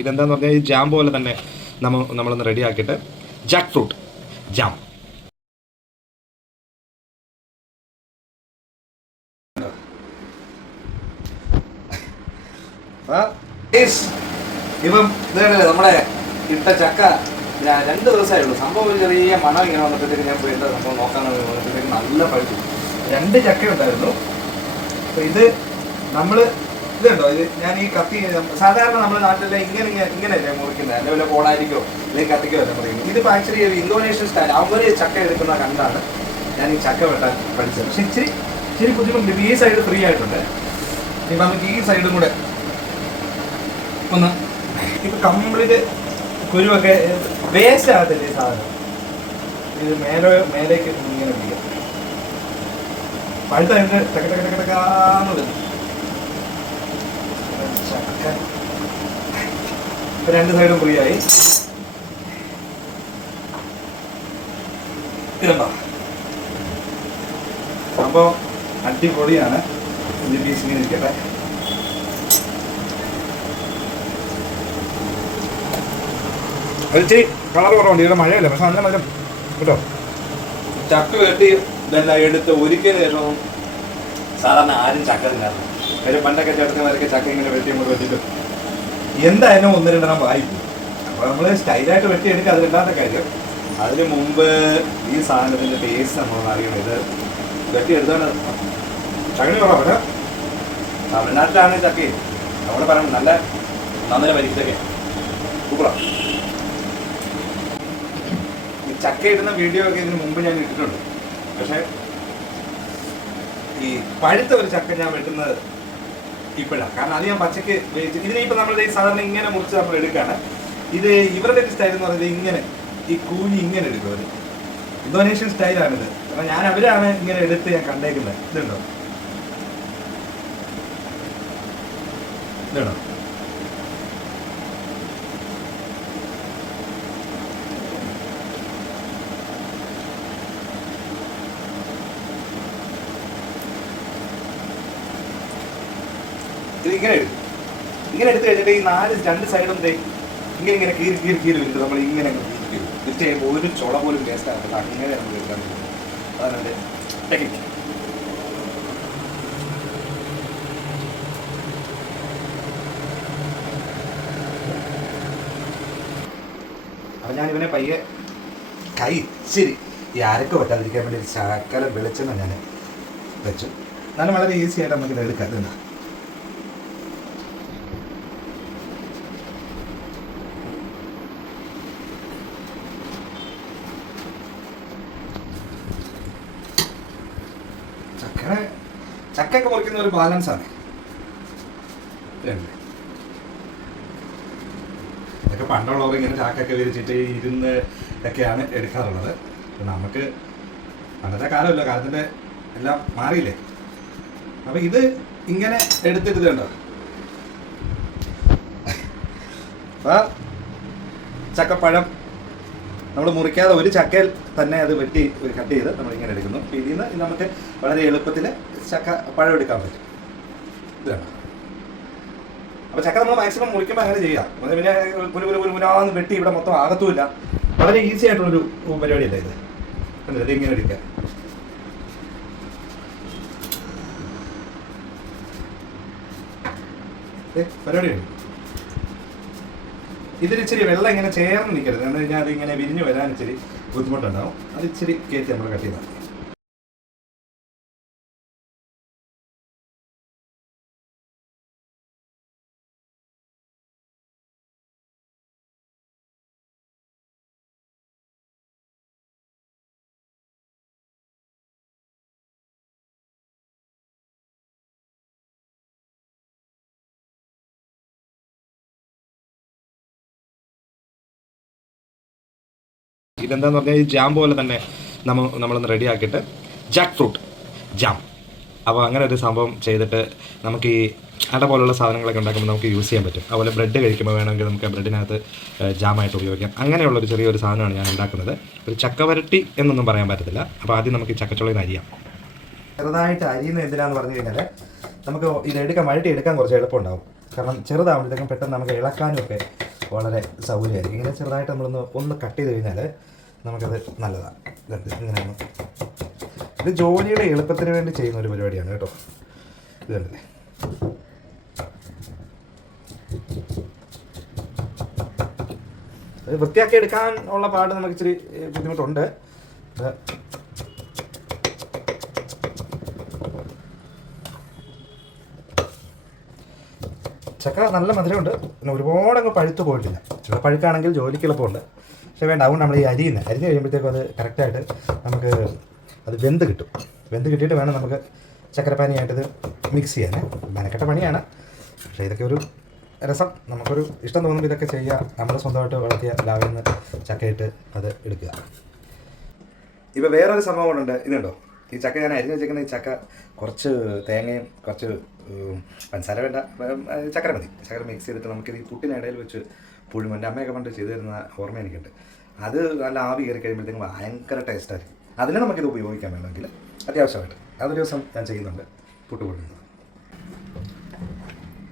ഇതെന്താന്ന് പറഞ്ഞാൽ ഈ ജാം പോലെ തന്നെ നമ്മൾ നമ്മളൊന്ന് റെഡി ആക്കിയിട്ട് ജാക്ക് ഫ്രൂട്ട് ജാം ഇപ്പം നമ്മുടെ ഇട്ട ചക്ക. ഞാൻ രണ്ട് ദിവസമേ ഉള്ളൂ. സംഭവം ഒരു ചെറിയ മണം ഇങ്ങനെ വന്നപ്പോഴത്തേക്ക് ഞാൻ പോയി എന്താ സംഭവം നോക്കാന്ന് വന്നപ്പോഴത്തേക്ക് നല്ല പഴുത്തു. രണ്ട് ചക്ക ഉണ്ടായിരുന്നു അപ്പൊ ഇത് നമ്മൾ ഇതുണ്ടോ? ഇത് ഞാൻ ഈ കത്തി സാധാരണ നമ്മുടെ നാട്ടിലെ ഇങ്ങനെ ഇങ്ങനെ ഇങ്ങനെയല്ലേ മുറിക്കുന്നത്? അല്ലെ വല്ല കോടാരിക്കോ അല്ലെങ്കിൽ കത്തിക്കോ അല്ല മുറിക്കുന്നത് ഇത് ആക്ച്വലി ഒരു ഇന്തോനേഷ്യൻ സ്റ്റൈൽ അവർ ചക്ക എടുക്കുന്ന കണ്ടാണ് ഞാൻ ഈ ചക്ക വെട്ടാൻ പഠിച്ചത്. പക്ഷെ ഇച്ചിരി ഇച്ചിരി ബുദ്ധിമുട്ടുണ്ട്. ഈ സൈഡ് ഫ്രീ ആയിട്ടുണ്ട്. ഇപ്പം നമുക്ക് ഈ സൈഡും കൂടെ ഒന്ന് ഇപ്പം കംപ്ലീറ്റ് കുരുവൊക്കെ വേസ്റ്റ് ആകത്തില്ല ഈ സാധനം? ഇത് മേലെ മേലേക്ക് ഇങ്ങനെ പിടിക്കാം. പഴുത്ത അതിന്റെ ടക ടക ടക ടകാന്ന് വരും ചക്ക ഇപ്പൊ രണ്ട് സൈഡും ഫ്രീ ആയി ഇതുണ്ടോ അടിപൊളിയാണ്. ഇതിന്റെ പീസ് ഇങ്ങനെ ഇരിക്കട്ടെ. അത് ഇച്ചിരി കളർ കുറവുണ്ട്. ഇവിടെ മഴയല്ലേ? പക്ഷെ നല്ല മഴ കേട്ടോ? ചക്ക വെട്ടി ഇതെല്ലാം എടുത്ത് ഒരിക്കലും സാധാരണ ആരും ചക്ക കാര്യം പണ്ടൊക്കെ ചേട്ടന്മാരൊക്കെ ചക്ക ഇങ്ങനെ വെട്ടി ഇങ്ങോട്ട് വെട്ടിട്ട് എന്തായാലും ഒന്ന് രണ്ടെണ്ണം വായിക്കും. അപ്പോൾ നമ്മൾ സ്റ്റൈലായിട്ട് വെട്ടി എടുക്കുക അത് രണ്ടാമത്തെ കാര്യം. അതിന് മുമ്പ് ഈ സാധനത്തിന്റെ ടേസ്റ്റ് നമ്മൾ അറിയണം. ഇത് വെട്ടി എടുത്താണ് ചകണി കുറവാണ് തമിഴ്നാട്ടിലാണ് ചക്കി അവിടെ പറയണം നല്ല നന്നര പരിച്ചൊക്കെ സൂപ്പറാണ് ചക്ക ഇടുന്ന വീഡിയോ ഒക്കെ ഇതിന് മുമ്പ് ഞാൻ ഇട്ടിട്ടുണ്ട്. പക്ഷേ ഈ പഴുത്ത ഒരു ചക്ക ഞാൻ വെട്ടുന്നത് ഇപ്പോഴാണ് കാരണം അത് ഞാൻ പച്ചക്ക് വേവിച്ച് ഇതിനിപ്പോൾ നമ്മൾ സാധാരണ ഇങ്ങനെ മുറിച്ച് നമ്മൾ എടുക്കുകയാണ് ഇത് ഇവരുടെ സ്റ്റൈൽ എന്ന് പറയുന്നത് ഇങ്ങനെ ഈ കൂഞ്ഞി ഇങ്ങനെ എടുക്കും അവർ ഇന്തോനേഷ്യൻ സ്റ്റൈലാണിത് കാരണം ഞാൻ അവരാണ് ഇങ്ങനെ എടുത്ത് ഞാൻ കണ്ടേക്കുന്നത്. ഇതുണ്ടോ? ഇതുണ്ടോ? ഇത് ഇങ്ങനെ എടുക്കും ഇങ്ങനെ എടുത്ത് കഴിഞ്ഞിട്ട് ഈ നാല് രണ്ട് സൈഡും ഇങ്ങനെ ഇങ്ങനെ കീറി കീറി കീറി വരുന്നത് നമ്മൾ ഇങ്ങനെ കീറി കഴിയുമ്പോൾ ഒരു ചുള പോലും വേസ്റ്റ് ആകത്തില്ല അങ്ങനെ നമ്മൾ എടുക്കാൻ അതാണ് എന്റെ ടെക്നിക്ക് ഞാൻ ഇവനെ പയ്യെ കൈ ഇച്ചിരി ഈ അരക്ക് പറ്റാതിരിക്കാൻ വേണ്ടി ഒരു ശാക്കല വെളിച്ചെണ്ണ ഞാൻ വെച്ചു. എന്നാലും വളരെ ഈസി ആയിട്ട് നമുക്ക് ഇത് എടുക്കാം. ഇതെന്താ ചക്കര ചക്കയൊക്കെ മുറിക്കുന്ന ഒരു ബാലൻസ് ആണ്? ഇതൊക്കെ പണ്ടുള്ളവർ ഇങ്ങനെ ചാക്കൊക്കെ വിരിച്ചിട്ട് ഇരുന്ന് ഒക്കെയാണ് എടുക്കാറുള്ളത്. നമുക്ക് പണ്ടത്തെ കാലമല്ല കാലത്തിന്റെ എല്ലാം മാറിയില്ലേ? അപ്പൊ ഇത് ഇങ്ങനെ എടുത്തിട്ട് കണ്ടോ അപ്പൊ ചക്കപ്പഴം നമ്മൾ മുറിക്കാതെ ഒരു ചക്കയിൽ തന്നെ അത് വെട്ടി കട്ട് ചെയ്ത് നമ്മൾ ഇങ്ങനെ എടുക്കുന്നു ഇതിൽ നിന്ന് നമുക്ക് വളരെ എളുപ്പത്തിൽ ചക്ക പഴം എടുക്കാൻ പറ്റും. ഇതാണ്. അപ്പോൾ അപ്പൊ ചക്ക നമ്മൾ മാക്സിമം മുറിക്കുമ്പോൾ അങ്ങനെ ചെയ്യാം. പിന്നെ പുരു പുരു പുരു പുരാന്ന് വെട്ടി ഇവിടെ മൊത്തം ആകത്തുമില്ല വളരെ ഈസി ആയിട്ടുള്ളൊരു പരിപാടിയല്ല ഇത്. കണ്ടോ ഇത് ഇങ്ങനെ എടുക്കുക പരിപാടി ഇച്ചിരി വെള്ളം ഇങ്ങനെ ചേർന്ന് നിൽക്കരുത്. എന്ന് കഴിഞ്ഞാൽ അത് ഇങ്ങനെ വിരിഞ്ഞ് വരാൻ ഇച്ചിരി ബുദ്ധിമുട്ടുണ്ടാവും. അത് ഇച്ചിരി കയറ്റി നമ്മൾ കട്ട് ചെയ്താൽ ഇതെന്താന്ന് പറഞ്ഞാൽ ഈ ജാം പോലെ തന്നെ നമ്മൾ നമ്മളൊന്ന് റെഡി ആക്കിയിട്ട് ജാക്ക് ഫ്രൂട്ട് ജാം അപ്പോൾ അങ്ങനെ ഒരു സംഭവം ചെയ്തിട്ട് നമുക്ക് ഈ അട പോലുള്ള സാധനങ്ങളൊക്കെ ഉണ്ടാക്കുമ്പോൾ നമുക്ക് യൂസ് ചെയ്യാൻ പറ്റും. അതുപോലെ ബ്രെഡ് കഴിക്കുമ്പോൾ വേണമെങ്കിൽ നമുക്ക് ബ്രെഡിനകത്ത് ജാമായിട്ട് ഉപയോഗിക്കാം. അങ്ങനെയുള്ള ഒരു ചെറിയൊരു സാധനമാണ് ഞാൻ ഉണ്ടാക്കുന്നത്. ഒരു ചക്കവരട്ടി എന്നൊന്നും പറയാൻ പറ്റത്തില്ല. അപ്പോൾ ആദ്യം നമുക്ക് ഈ ചക്കച്ചുളയിൽ അരിയാം. ചെറുതായിട്ട് അരിയുന്ന എന്തിനാന്ന് പറഞ്ഞു കഴിഞ്ഞാൽ നമുക്ക് ഇത് എടുക്കാൻ വഴട്ടി എടുക്കാൻ കുറച്ച് എളുപ്പമുണ്ടാവും. കാരണം ചെറുതാകുമ്പോഴത്തേക്കും പെട്ടെന്ന് നമുക്ക് ഇളക്കാനും ഒക്കെ വളരെ സൗകര്യമായിരിക്കും. ഇങ്ങനെ ചെറുതായിട്ട് നമ്മളൊന്ന് ഒന്ന് കട്ട് ചെയ്ത് കഴിഞ്ഞാൽ നമുക്കത് നല്ലതാണ് ഇങ്ങനെയാണ്. ഇത് ജോലിയുടെ എളുപ്പത്തിന് വേണ്ടി ചെയ്യുന്ന ഒരു പരിപാടിയാണ് കേട്ടോ. ഇത് കണ്ടില്ലേ? വൃത്തിയാക്കി എടുക്കാൻ ഉള്ള പാട് നമുക്ക് ഇച്ചിരി ബുദ്ധിമുട്ടുണ്ട്. ചക്ക നല്ല മധുരമുണ്ട്. പിന്നെ ഒരുപാട് അങ്ങ് പഴുത്ത് പോയിട്ടില്ല. ചില പഴുക്കാണെങ്കിൽ ജോലിക്ക് എളുപ്പമുണ്ട്. പക്ഷേ വേണ്ട അതുകൊണ്ട് നമ്മൾ ഈ അരിയുന്നത് അരിഞ്ഞ് കഴിയുമ്പോഴത്തേക്കും അത് കറക്റ്റായിട്ട് നമുക്ക് അത് വെന്ത് കിട്ടും. വെന്ത് കിട്ടിയിട്ട് വേണം നമുക്ക് ചക്കരപ്പാനിയായിട്ടത് മിക്സ് ചെയ്യാൻ. മെനക്കെട്ട പണിയാണ്. പക്ഷേ ഇതൊക്കെ ഒരു രസം. നമുക്കൊരു ഇഷ്ടം തോന്നുമ്പോൾ ഇതൊക്കെ ചെയ്യുക നമ്മൾ സ്വന്തമായിട്ട് വളർത്തിയ ലാവിൽ നിന്ന് ചക്കയിട്ട് അത് എടുക്കുക. ഇപ്പോൾ വേറൊരു സംഭവം ഉണ്ട്. ഇതുണ്ടോ? ഈ ചക്ക ഞാൻ അരിഞ്ഞ് വെച്ചേക്കുന്ന ഈ ചക്ക കുറച്ച് തേങ്ങയും കുറച്ച് പഞ്ചസാര വേണ്ട. ചക്കര മതി. ചക്കര മിക്സ് ചെയ്തിട്ട് നമുക്കിത് ഈ പുട്ടിനിടയിൽ വെച്ച് പുഴും എന്റെ അമ്മയൊക്കെ പണ്ട് ചെയ്തു തരുന്ന ഓർമ്മ എനിക്കുണ്ട്. അത് നല്ല ആവി കയറി കഴിയുമ്പോഴത്തേക്കും ഭയങ്കര ടേസ്റ്റായിരിക്കും അതിന് നമുക്കിത് ഉപയോഗിക്കാൻ വേണമെങ്കിൽ അത്യാവശ്യമായിട്ട്. അതൊരു ദിവസം ഞാൻ ചെയ്യുന്നുണ്ട് പുട്ട് പുഴുങ്ങുന്നത്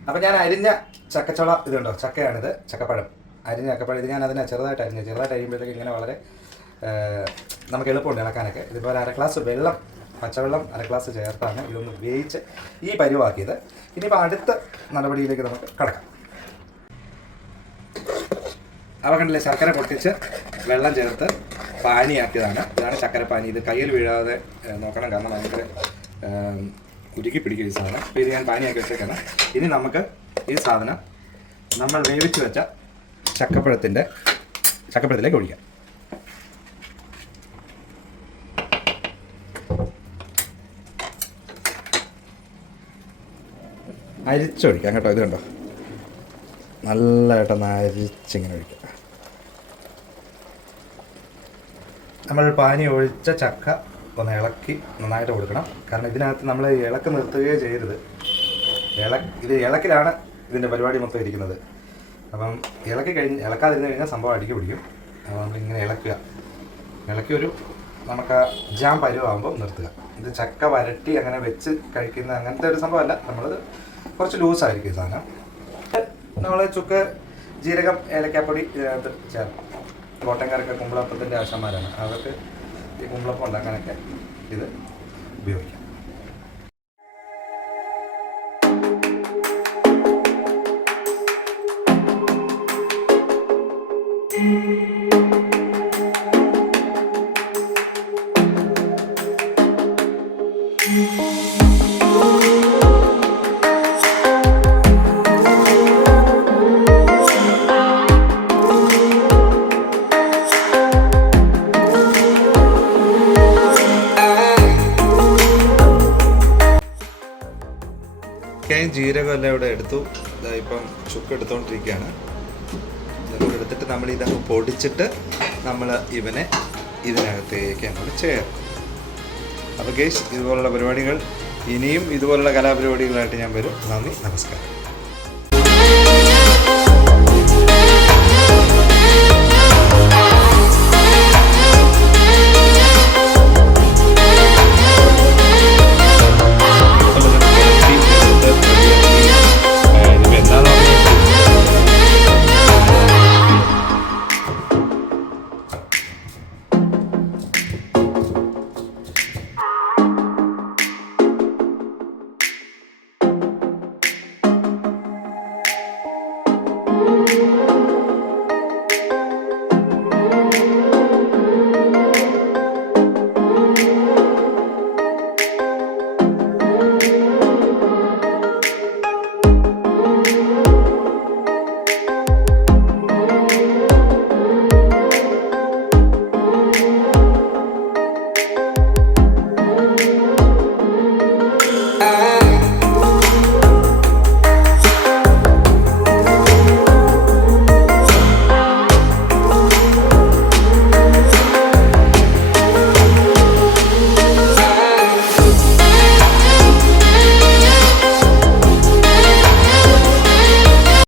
അപ്പം ഞാൻ അരിഞ്ഞ ചക്കച്ചുള ഇതുണ്ടോ ചക്കയാണിത് ചക്കപ്പഴം. അരിഞ്ഞ ചക്കപ്പഴം ഇത് ഞാൻ അതിനെ ചെറുതായിട്ട് അരിഞ്ഞു ചെറുതായിട്ട് അരിയുമ്പോഴത്തേക്ക് ഇങ്ങനെ വളരെ നമുക്ക് എളുപ്പമുണ്ട് ഇളക്കാനൊക്കെ. ഇതിപ്പോൾ ഒരു അര ഗ്ലാസ് വെള്ളം പച്ചവെള്ളം അര ഗ്ലാസ് ചേർത്താണ് ഇതൊന്ന് വേവിച്ച് ഈ പരുവാക്കിയത്. ഇനിയിപ്പോൾ അടുത്ത നടപടിയിലേക്ക് നമുക്ക് കടക്കാം. അവ കണ്ടില്ലേ ശർക്കര പൊട്ടിച്ച് വെള്ളം ചേർത്ത് പാനിയാക്കിയതാണ്. ഇതാണ് ശർക്കര പാനി ഇത് കയ്യിൽ വീഴാതെ നോക്കണം. കാരണം ഭയങ്കര കുരുക്കി ഉരുക്കി പിടിക്കും ഈ സാധനം. അപ്പോൾ ഇത് ഞാൻ പാനിയാക്കി വെച്ചേക്കാണ്. ഇനി നമുക്ക് ഈ സാധനം നമ്മൾ വേവിച്ച് വെച്ച ചക്കപ്പഴത്തിന്റെ ചക്കപ്പഴത്തിലേക്ക് ഒഴിക്കാം. അരിച്ചൊഴിക്കാം കേട്ടോ ഇത് കണ്ടോ? നല്ലതായിട്ടൊന്ന് അരിച്ചിങ്ങനെ ഒഴിക്കാം. നമ്മൾ പാനി ഒഴിച്ച ചക്ക ഒന്ന് ഇളക്കി നന്നായിട്ട് കൊടുക്കണം. കാരണം ഇതിനകത്ത് നമ്മൾ ഇളക്ക് നിർത്തുകയോ ചെയ്യരുത്. ഇള ഇത് ഇളക്കിലാണ് ഇതിന്റെ പരിപാടി മൊത്തം ഇരിക്കുന്നത്. അപ്പം ഇളക്കി കഴിഞ്ഞ് ഇളക്കാതിരുന്ന് കഴിഞ്ഞാൽ സംഭവം അടിക്ക് പിടിക്കും. അപ്പോൾ നമ്മളിങ്ങനെ ഇളക്കുക. ഇളക്കി ഒരു നമുക്ക് ആ ജാം പരുവാകുമ്പോൾ നിർത്തുക. ഇത് ചക്ക വരട്ടി അങ്ങനെ വെച്ച് കഴിക്കുന്ന അങ്ങനത്തെ ഒരു സംഭവമല്ല. നമ്മളത് കുറച്ച് ലൂസായിരിക്കും ഈ സാധനം. നമ്മൾ ചുക്ക് ജീരകം ഏലക്കാപ്പൊടി ഇതിനകത്ത് ചേർക്കും കോട്ടയംകാരൊക്കെ കുമ്പളപ്പത്തിന്റെ ആശന്മാരാണ്. അവർക്ക് ഈ കുമ്പളപ്പം ഉണ്ടാക്കാനൊക്കെ ഇത് ഉപയോഗിക്കാം. എല്ലാം ഇവിടെ എടുത്തു. ഇപ്പം ചുക്ക് എടുത്തുകൊണ്ടിരിക്കുകയാണ് എടുത്തിട്ട് നമ്മൾ ഇതങ്ങ് പൊടിച്ചിട്ട് നമ്മൾ ഇവനെ ഇതിനകത്തേക്ക് അങ്ങോട്ട് ചേർക്കും. അപ്പോൾ ഗേസ് ഇതുപോലുള്ള പരിപാടികൾ ഇനിയും ഇതുപോലുള്ള കലാപരിപാടികളായിട്ട് ഞാൻ വരും. നന്ദി നമസ്കാരം.